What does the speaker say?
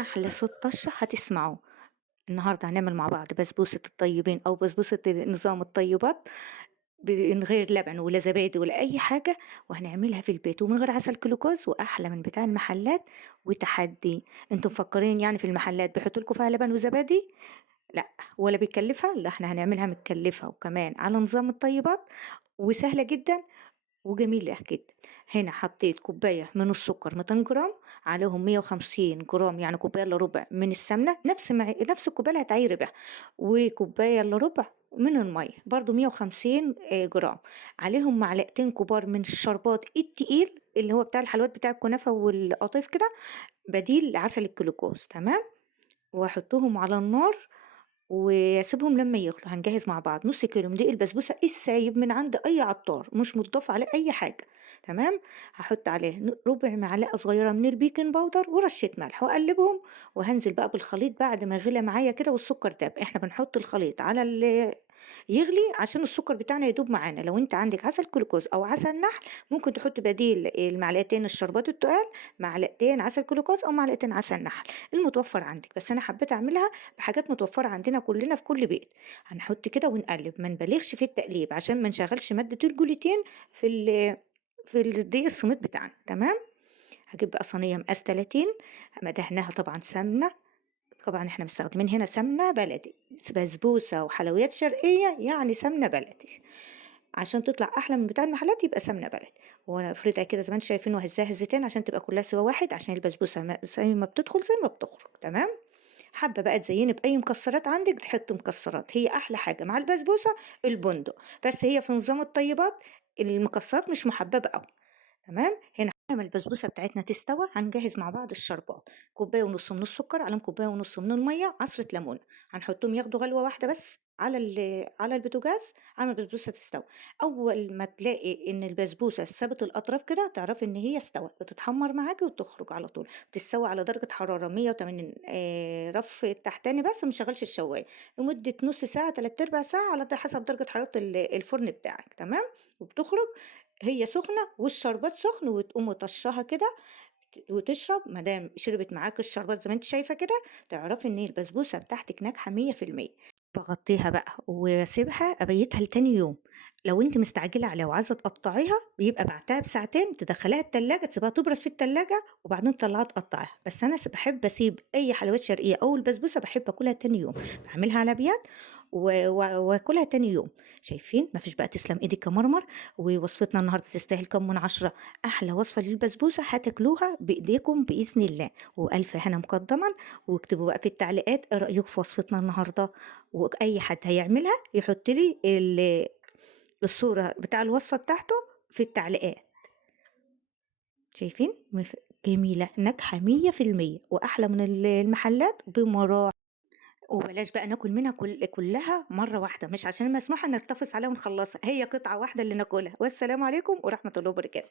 أحلى صوت طشة هتسمعوه. النهارده هنعمل مع بعض بسبوسة الطيبين أو بسبوسة نظام الطيبات من غير لبن ولا زبادي ولا أي حاجة، وهنعملها في البيت ومن غير عسل جلوكوز وأحلى من بتاع المحلات. وتحدي، أنتم مفكرين يعني في المحلات بيحطوا لكم فيها لبن وزبادي؟ لأ، ولا بيكلفها؟ لأ، إحنا هنعملها متكلفة وكمان على نظام الطيبات وسهلة جدًا وجميلة جدًا. هنا حطيت كوباية من السكر 200 جرام، عليهم 150 جرام يعني كوباية إلا ربع من السمنة، نفس الكوباية اللي هتعايري بيها، وكوباية إلا ربع من المَيّة، برضه 150 جرام، عليهم معلقتين كبار من الشربات التقيل اللي هو بتاع الحلويات بتاع الكنافة والقطايف كده، بديل لعسل الجلوكوز تمام، وأحطهم على النار واسيبهم لمّا يغلوا، هنجهّز مع بعض نُص كيلو من دقيق البسبوسة السايب من عند أي عطار، مش متضاف عليه أي حاجة، تمام، هاحط عليه ربع معلقة صغيرة من البيكنج باودر ورشة ملح وأقلّبهم، وهانزل بقى بالخليط بعد ما غِلى معايا كده والسكر داب، إحنا بنحط الخليط على يغلي عشان السكر بتاعنا يدوب معانا، لو أنت عندِك عسل جلوكوز أو عسل نحل ممكن تحطي بديل المعلقتين الشربات التقال، معلقتين عسل جلوكوز أو معلقتين عسل نحل، المتوفّر عندِك، بس أنا حبيت أعملها بحاجات متوفرة عندنا كلنا في كل بيت، هنحط كده ونقلب، ما نبالغش في التقليب عشان ما نشغّلش مادة الجلوتين في في الدقيق السميد بتاعنا، تمام، هاجيب بقى صينية مقاس 30 دهناها طبعًا سمنة، طبعًا إحنا مستخدمين هنا سمنة بلدي، بسبوسة وحلويات شرقية يعني سمنة بلدي، عشان تطلع أحلى من بتاع المحلات يبقى سمنة بلدي، وافردها كده زي ما أنتم شايفين وهزّاها هزّتين عشان تبقى كلها سِوا واحد، عشان البسبوسة زي ما بتدخل زي ما بتخرج، تمام؟ حابة بقى تزيني بأي مكسرات عندِك تحطي مكسرات، هي أحلى حاجة مع البسبوسة البندق، بس هي في نظام الطيبات المكسرات مش محببة أوي، تمام، هنا لمّا البسبوسة بتاعتنا تستوى هنجهّز مع بعض الشربات، كوباية ونُص من السكر، عليهم كوباية ونُص من المَيّة، عصرة ليمونة، هنحطّهم ياخدوا غلوة واحدة بس على البوتاجاز على ما البسبوسة تستوي، أول ما تلاقي إن البسبوسة سابت الأطراف كده تعرفي إن هي استوت، بتتحمّر معاكِ وتخرج على طول، بتستوي على درجة حرارة 180 رف التحتاني بس ما نشغّلش الشواية، لمدة نُص ساعة، تلات أرباع ساعة على حسب درجة حرارة الفرن بتاعِك، تمام، وبتخرج هي سخنة والشربات سخن وتقومي طشّاها كده وتشرب، ما دام شربت معاكِ الشربات زي ما أنتِ شايفة كده، تعرفي إن البسبوسة بتاعتِك ناجحة 100%. باغطّيها بقى واسيبها أبيّتها لتاني يوم، لو أنتِ مستعجلة عليها وعايزة تقطّعيها بيبقى بعدها بساعتين تدخّليها التلاجة تسيبيها تبرد في التلاجة وبعدين تطلّعيها تقطّعيها، بس أنا باحب أسيب أي حلويات شرقية أو البسبوسة باحب آكلها تاني يوم، باعملها على بيات وآكلها تاني يوم، شايفين ما فيش بقى تسلم إيدِك يا مرمر، ووصفتنا النهارده تستاهل كام من 10، أحلى وصفة للبسبوسة هتاكلوها بإيديكم بإذن الله، وألف هنا مقدمًا، واكتبوا بقى في التعليقات إيه رأيكم في وصفتنا النهارده، وأي حد هيعملها يحط لي الصورة بتاع الوصفة بتاعته في التعليقات، شايفين؟ جميلة ناجحة 100% وأحلى من المحلات بمراحل. وبلاش بقى ناكل منها كلّها مرّة واحدة، مش عشان مسموح إن نتّفص عليها ونخلّصها، هي قطعة واحدة اللي ناكلها، والسلام عليكم ورحمة الله وبركاته.